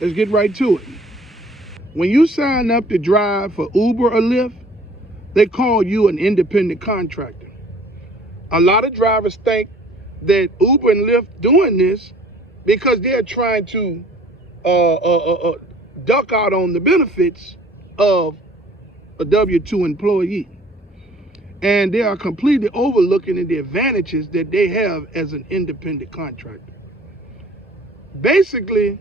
Let's get right to it. When you sign up to drive for Uber or Lyft, they call you an independent contractor. A lot of drivers think that Uber and Lyft doing this because they're trying to duck out on the benefits of a W-2 employee. And they are completely overlooking the advantages that they have as an independent contractor. Basically,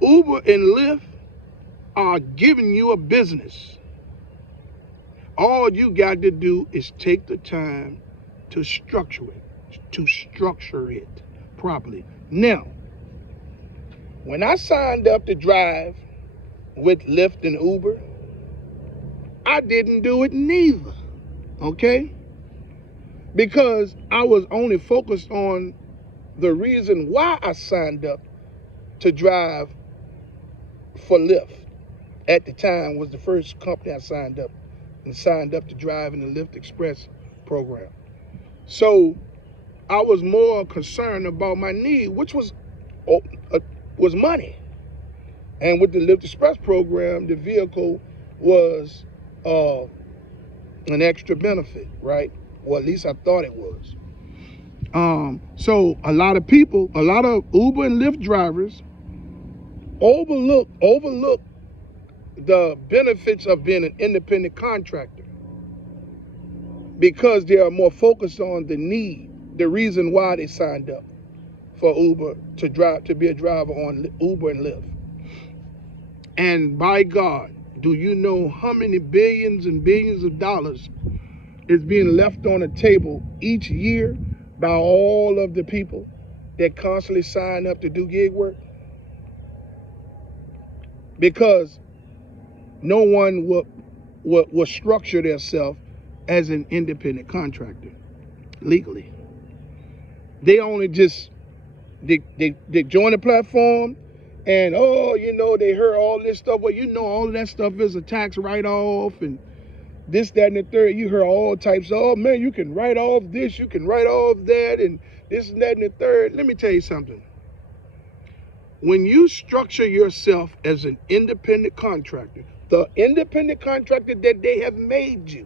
Uber and Lyft are giving you a business. All you got to do is take the time to structure it properly. Now, when I signed up to drive with Lyft and Uber, I didn't do it neither, okay? Because I was only focused on the reason why I signed up to drive for Lyft. At the time was the first company I signed up to drive in the Lyft Express program. So I was more concerned about my need, which was money. And with the Lyft Express program, the vehicle was an extra benefit, right? Well, at least I thought it was. So a lot of Uber and Lyft drivers overlook the benefits of being an independent contractor because they are more focused on the need, the reason why they signed up for Uber to be a driver on Uber and Lyft. And by God, do you know how many billions and billions of dollars is being left on the table each year by all of the people that constantly sign up to do gig work? Because no one will structure themselves as an independent contractor legally. They only just they join the platform and they heard all this stuff. Well, all of that stuff is a tax write-off and this, that, and the third. You heard all types of, oh man, you can write off this, you can write off that, and this and that and the third. Let me tell you something. When you structure yourself as an independent contractor, the independent contractor that they have made you,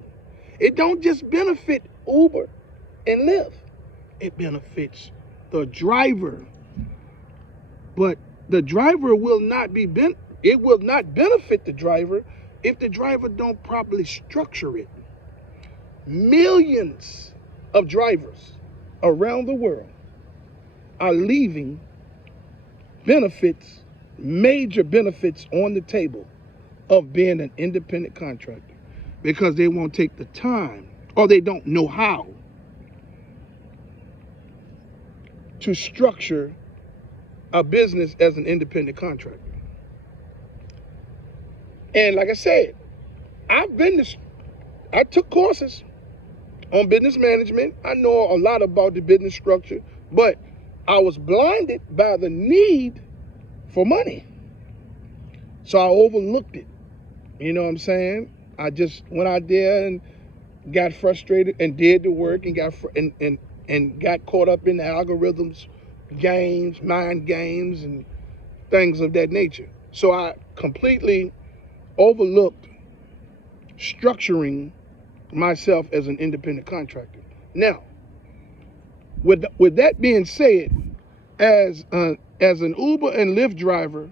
it don't just benefit Uber and Lyft. It benefits the driver. But the driver will not benefit the driver if the driver don't properly structure it. Millions of drivers around the world are leaving major benefits on the table of being an independent contractor because they won't take the time or they don't know how to structure a business as an independent contractor. And like I said, I took courses on business management. I know a lot about the business structure, but I was blinded by the need for money. So I overlooked it. You know what I'm saying? I just went out there and got frustrated and did the work and got caught up in the algorithms, games, mind games, and things of that nature. So I completely overlooked structuring myself as an independent contractor. Now, with that being said, as an Uber and Lyft driver,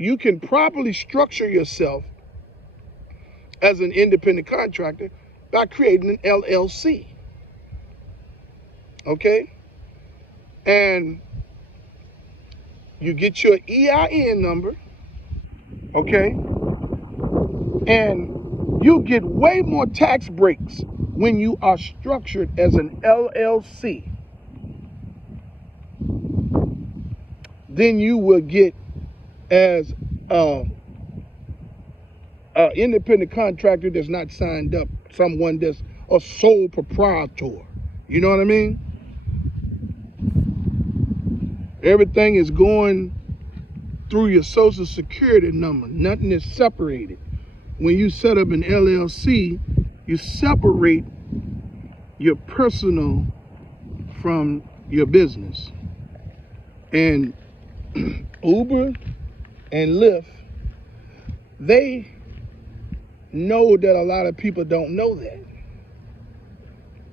you can properly structure yourself as an independent contractor by creating an LLC. Okay? And you get your EIN number, okay? And you get way more tax breaks when you are structured as an LLC than you will get as an independent contractor that's not signed up, someone that's a sole proprietor. You know what I mean? Everything is going through your social security number. Nothing is separated. When you set up an LLC, you separate your personal from your business. And Uber and Lyft, they know that a lot of people don't know that.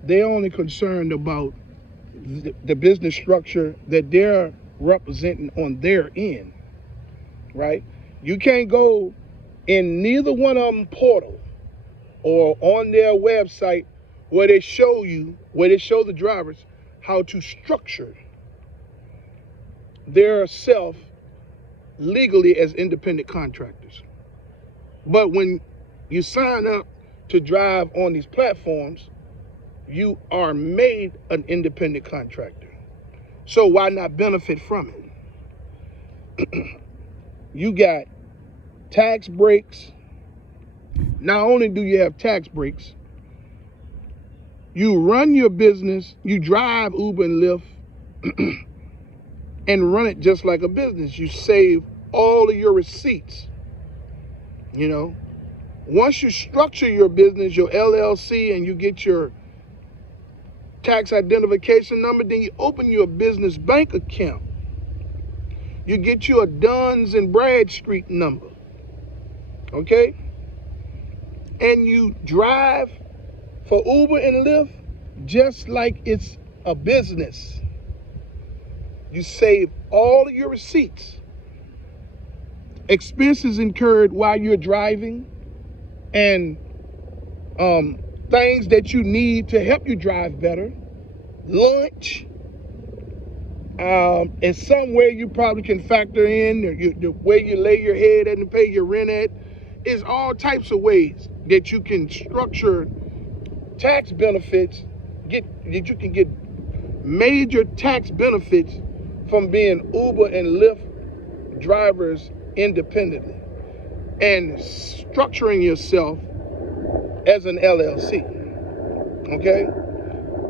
They're only concerned about the business structure that they're representing on their end, right? You can't go in neither one of them portal or on their website where they show the drivers how to structure their self legally as independent contractors. But when you sign up to drive on these platforms, you are made an independent contractor. So why not benefit from it? You got tax breaks. Not only do you have tax breaks, you run your business, you drive Uber and Lyft and run it just like a business. You save all of your receipts. You know, once you structure your business, your LLC, and you get your tax identification number, then you open your business bank account. You get you a Duns and Bradstreet number, okay? And you drive for Uber and Lyft just like it's a business. You save all of your receipts, expenses incurred while you're driving, and things that you need to help you drive better, lunch, and somewhere you probably can factor in the way you lay your head and pay your rent at. Is all types of ways that you can structure tax benefits, that you can get major tax benefits from being Uber and Lyft drivers independently and structuring yourself as an LLC. Okay?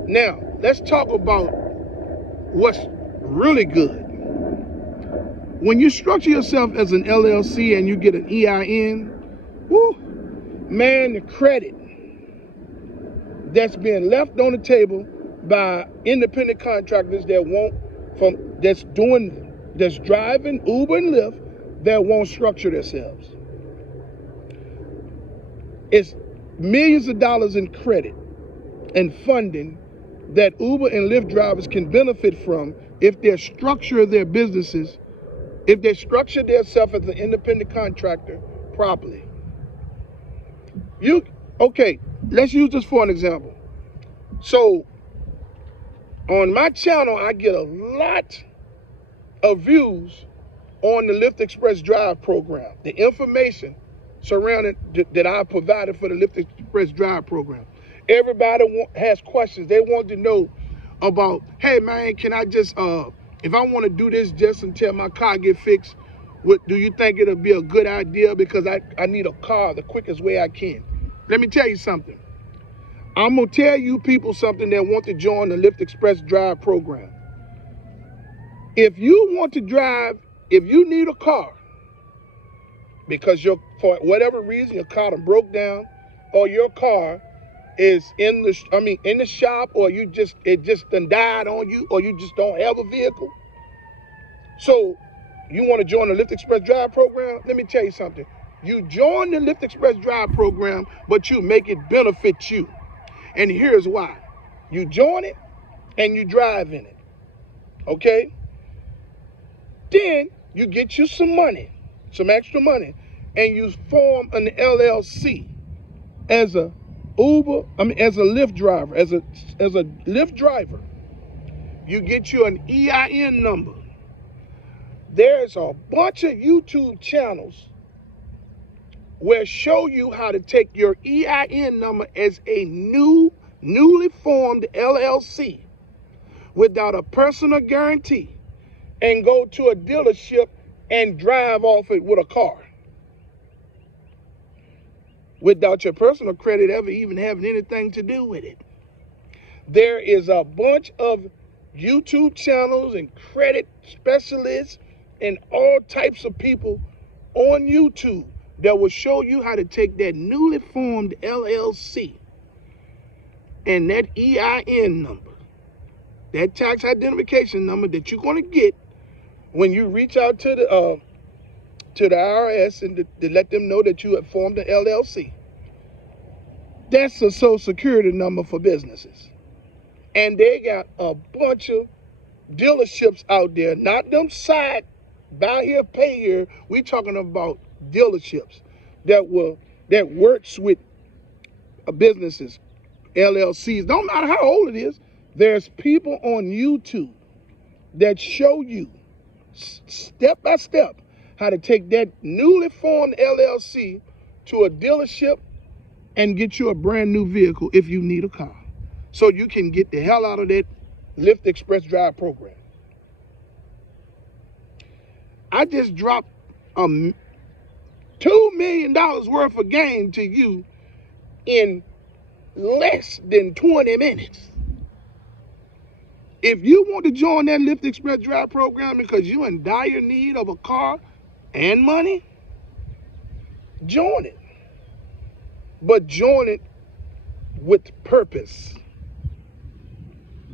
Now, let's talk about what's really good. When you structure yourself as an LLC and you get an EIN, whoo, man, the credit that's being left on the table by independent contractors that's driving Uber and Lyft that won't structure themselves. It's millions of dollars in credit and funding that Uber and Lyft drivers can benefit from if they structure their businesses, if they structure themselves as an independent contractor properly. Okay, let's use this for an example. So, on my channel, I get a lot of views on the Lyft Express Drive program, the information surrounding that I provided for the Lyft Express Drive program. Everybody has questions. They want to know about, hey man, can I just, if I want to do this just until my car get fixed, do you think it'll be a good idea because I need a car the quickest way I can? Let me tell you something. I'm going to tell you people something that want to join the Lyft Express Drive program. If you want to drive, if you need a car because for whatever reason your car done broke down, or your car is in the shop, or it just done died on you, or you just don't have a vehicle, so you want to join the Lyft Express Drive program, let me tell you something. You join the Lyft Express Drive program, but you make it benefit you. And here's why. You join it and you drive in it. Okay? Then you get you some money, some extra money, and you form an LLC as a Lyft driver, as a Lyft driver. You get you an EIN number. There's a bunch of YouTube channels where show you how to take your EIN number as a newly formed LLC without a personal guarantee and go to a dealership and drive off it with a car without your personal credit ever even having anything to do with it. There is a bunch of YouTube channels and credit specialists and all types of people on YouTube that will show you how to take that newly formed LLC and that EIN number, that tax identification number that you're going to get when you reach out to the IRS and to let them know that you have formed an LLC, that's a social security number for businesses. And they got a bunch of dealerships out there, not them side buy here, pay here. We talking about dealerships that works with businesses, LLCs. Don't matter how old it is. There's people on YouTube that show you step by step how to take that newly formed LLC to a dealership and get you a brand new vehicle if you need a car, so you can get the hell out of that Lyft Express Drive program. I just dropped $2 million worth of game to you in less than 20 minutes. If you want to join that Lyft Express Drive program because you're in dire need of a car and money, join it. But join it with purpose.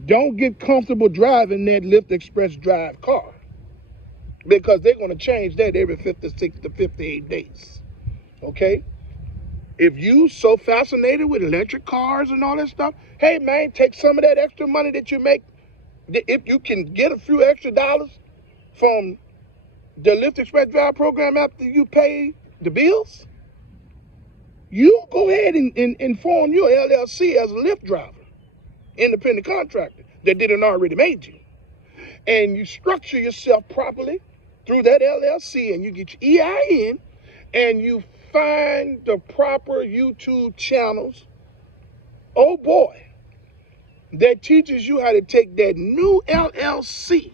Don't get comfortable driving that Lyft Express Drive car, because they're going to change that every 56 to 58 days. Okay? If you so fascinated with electric cars and all that stuff, hey man, take some of that extra money that you make. If you can get a few extra dollars from the Lyft Express Drive program after you pay the bills, you go ahead and form your LLC as a Lyft driver, independent contractor that didn't already made you. And you structure yourself properly through that LLC, and you get your EIN, and you find the proper YouTube channels, oh boy, that teaches you how to take that new LLC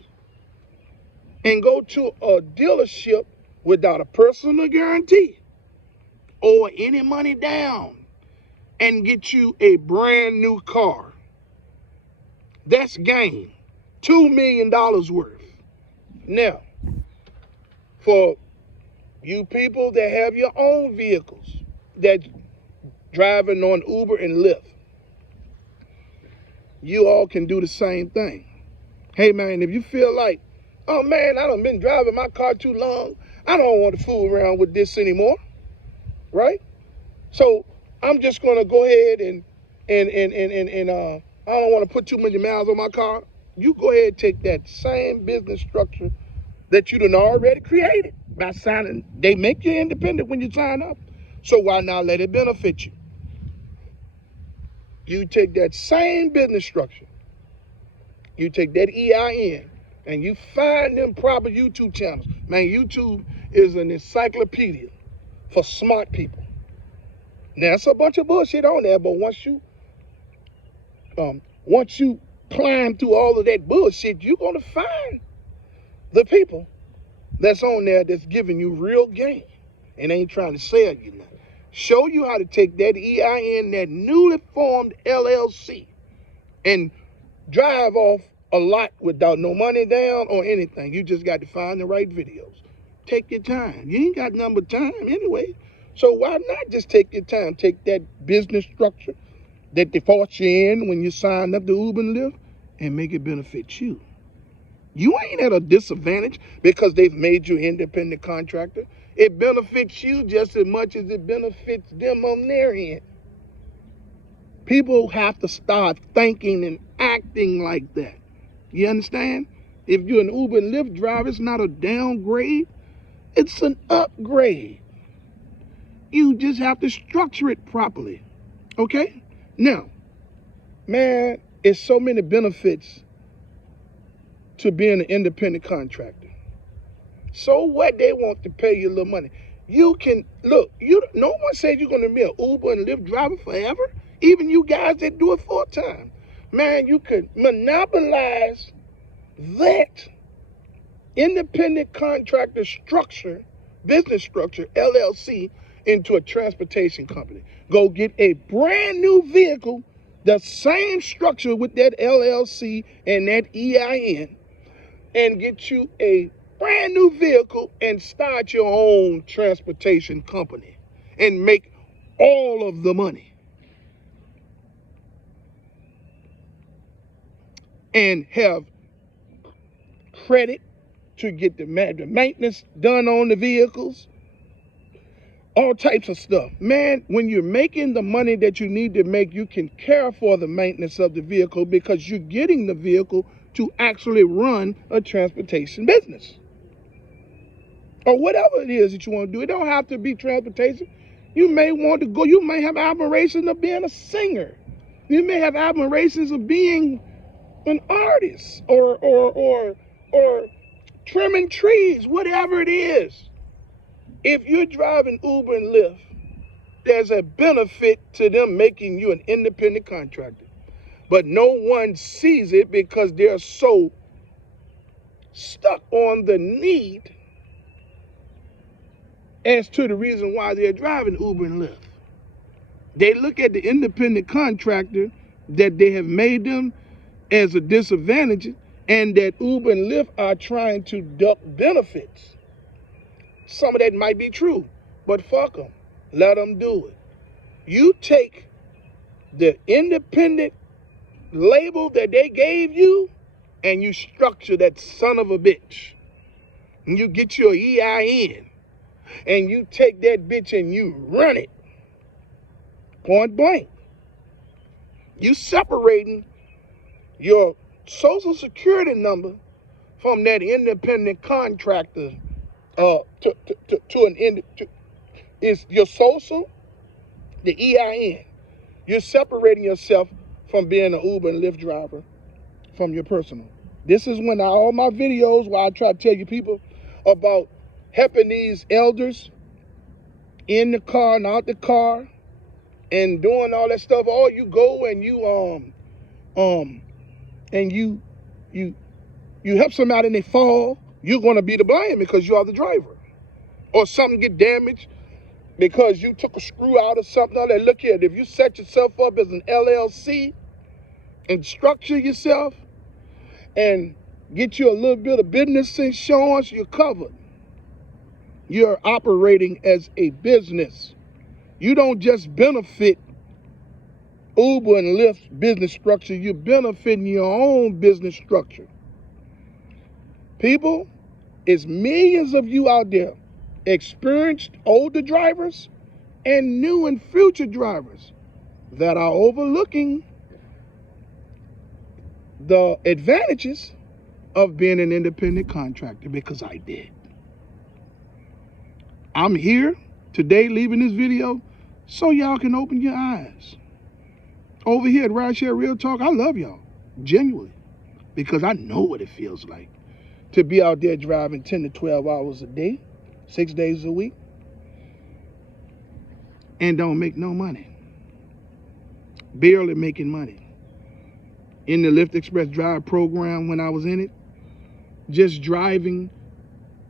and go to a dealership without a personal guarantee or any money down and get you a brand new car. That's game. $2 million worth. Now, for you people that have your own vehicles, that driving on Uber and Lyft, you all can do the same thing. Hey man, if you feel like, oh man, I done been driving my car too long, I don't want to fool around with this anymore, right? So I'm just gonna go ahead and I don't want to put too many miles on my car. You go ahead and take that same business structure that you done already created by signing. They make you independent when you sign up, so why not let it benefit you? You take that same business structure, you take that EIN, and you find them proper YouTube channels. Man, YouTube is an encyclopedia for smart people. Now, it's a bunch of bullshit on there, but once you climb through all of that bullshit, you're gonna find the people that's on there that's giving you real game and ain't trying to sell you nothing. Show you how to take that EIN, that newly formed LLC, and drive off a lot without no money down or anything. You just got to find the right videos. Take your time. You ain't got nothing but time anyway. So why not just take your time? Take that business structure that they forced you in when you signed up to Uber and Lyft and make it benefit you. You ain't at a disadvantage because they've made you an independent contractor. It benefits you just as much as it benefits them on their end. People have to start thinking and acting like that. You understand? If you're an Uber and Lyft driver, it's not a downgrade. It's an upgrade. You just have to structure it properly. Okay? Now, man, it's so many benefits to being an independent contractor. So what? They want to pay you a little money. You can, look, no one said you're going to be an Uber and Lyft driver forever. Even you guys that do it full time. Man, you could monopolize that independent contractor structure, business structure, LLC, into a transportation company. Go get a brand new vehicle, the same structure with that LLC and that EIN, and get you a brand new vehicle and start your own transportation company and make all of the money. And have credit to get the maintenance done on the vehicles, all types of stuff. Man, when you're making the money that you need to make, you can care for the maintenance of the vehicle because you're getting the vehicle to actually run a transportation business. Or whatever it is that you want to do. It don't have to be transportation. You may want to go, you may have admiration of being a singer. You may have admirations of being an artist or trimming trees, whatever it is. If you're driving Uber and Lyft, there's a benefit to them making you an independent contractor. But no one sees it because they're so stuck on the need as to the reason why they're driving Uber and Lyft. They look at the independent contractor that they have made them as a disadvantage, and that Uber and Lyft are trying to duck benefits. Some of that might be true, but fuck them. Let them do it. You take the independent label that they gave you and you structure that son of a bitch. And you get your EIN and you take that bitch and you run it. Point blank. You separating your social security number from that independent contractor is your social, the EIN. You're separating yourself from being an Uber and Lyft driver from your personal. This is when all my videos where I try to tell you people about helping these elders in the car and out the car and doing all that stuff. Or you go and you help somebody and they fall, you're gonna be to blame because you are the driver. Or something get damaged because you took a screw out or something. Now, look here, if you set yourself up as an LLC and structure yourself and get you a little bit of business insurance, you're covered. You're operating as a business. You don't just benefit Uber and Lyft business structure, you're benefiting your own business structure. People, it's millions of you out there, experienced older drivers and new and future drivers that are overlooking the advantages of being an independent contractor, because I did. I'm here today leaving this video so y'all can open your eyes. Over here at Rideshare Real Talk, I love y'all, genuinely, because I know what it feels like to be out there driving 10 to 12 hours a day, 6 days a week, and don't make no money. Barely making money. In the Lyft Express Drive program when I was in it, just driving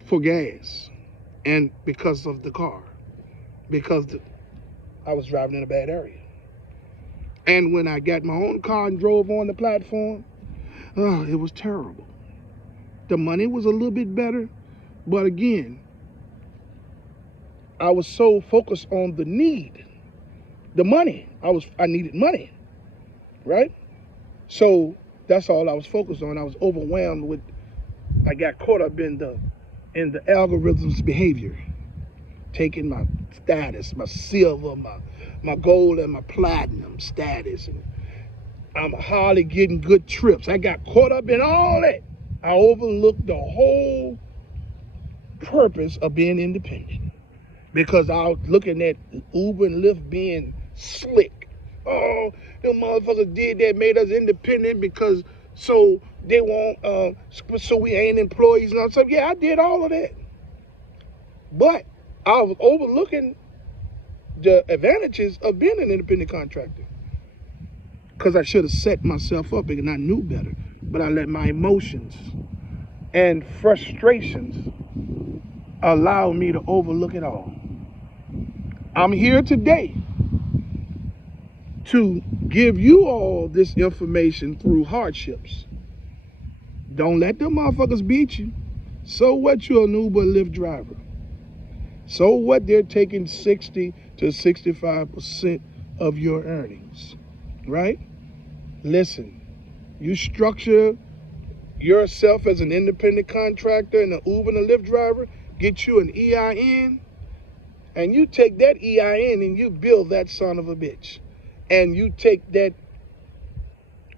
for gas and because of the car, because I was driving in a bad area. And when I got my own car and drove on the platform, it was terrible. The money was a little bit better, but again, I was so focused on the need, the money. I needed money, right? So that's all I was focused on. I was overwhelmed with, I got caught up in the algorithm's behavior, taking my status, my silver, my gold and my platinum status, and I'm hardly getting good trips. I got caught up in all that. I overlooked the whole purpose of being independent because I was looking at Uber and Lyft being slick. Oh, them motherfuckers did that, made us independent because so they won't, so we ain't employees and all stuff. Yeah, I did all of that. But I was overlooking the advantages of being an independent contractor because I should have set myself up and I knew better. But I let my emotions and frustrations allow me to overlook it all. I'm here today to give you all this information through hardships. Don't let them motherfuckers beat you. So what, you're an Uber Lyft driver? So what, they're taking 60 to 65% of your earnings, right? Listen, you structure yourself as an independent contractor and an Uber and a Lyft driver, get you an EIN, and you take that EIN and you build that son of a bitch. And you take that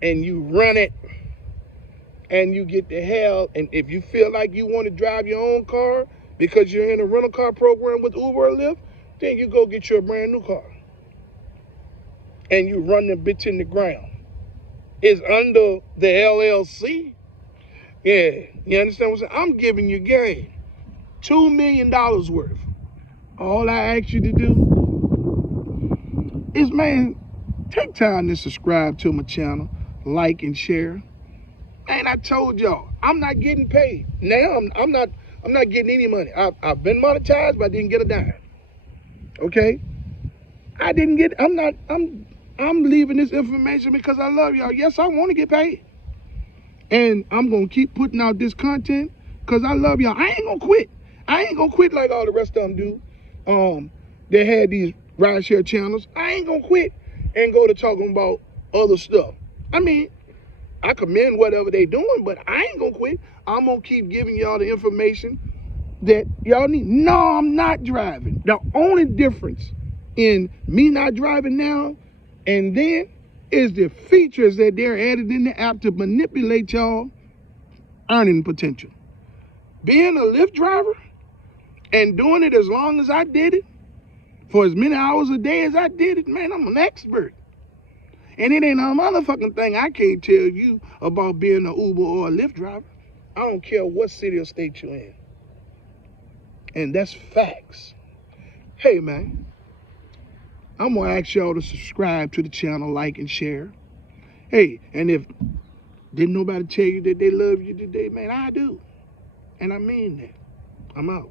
and you run it and you get the hell. And if you feel like you want to drive your own car because you're in a rental car program with Uber or Lyft, then you go get you a brand new car. And you run the bitch in the ground. It's under the LLC. Yeah, you understand what I'm saying? I'm giving you game. $2 million worth. All I ask you to do is, man, take time to subscribe to my channel, like and share. And I told y'all, I'm not getting paid. Now I'm not getting any money. I've been monetized, but I didn't get a dime. Okay? I'm leaving this information because I love y'all. Yes, I want to get paid. And I'm going to keep putting out this content because I love y'all. I ain't going to quit. I ain't going to quit like all the rest of them do. They had these rideshare channels. I ain't going to quit and go to talking about other stuff. I mean, I commend whatever they doing, but I ain't going to quit. I'm going to keep giving y'all the information that y'all need. No, I'm not driving. The only difference in me not driving now and then is the features that they're added in the app to manipulate y'all earning potential. Being a Lyft driver and doing it as long as I did it, for as many hours a day as I did it, man, I'm an expert. And it ain't a motherfucking thing I can't tell you about being an Uber or a Lyft driver. I don't care what city or state you're in. And that's facts. Hey, man, I'm going to ask y'all to subscribe to the channel, like and share. Hey, and if didn't nobody tell you that they love you today, man, I do. And I mean that. I'm out.